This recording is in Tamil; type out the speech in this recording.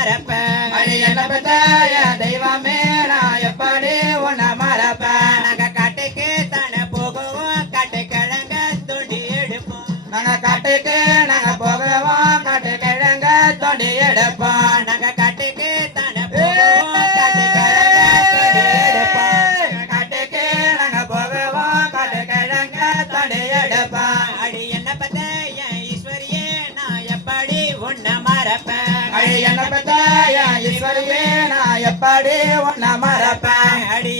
மறப்பேன் அடி என்ன பெத்தாய தெய்வமே நான் எப்படி உன்னை மறப்பேன் நாங்க காட்டுக்கு தானே போகுவோம் காட்டு கிழங்க தோண்டி எடுப்போம் நாங்க காட்டுக்கு நாங்க போகுவோம் காட்டு கிழங்க தோண்டி எடுப்போம் நாங்க காட்டுக்கு தானே போகுவோம் காட்டு கிழங்க தோண்டி எடுப்போம் காட்டுக்கு நாங்க போகுவோம் காட்டு கிழங்க தோண்டி எடுப்போம் அடி என்ன பத்த என் ஈஸ்வரியே நான் எப்படி உன்னை மறப்பேன் அடி என்ன பெத்தாய ஈஸ்வரியே நான் எப்படி உன்னை மறப்பேன் அடி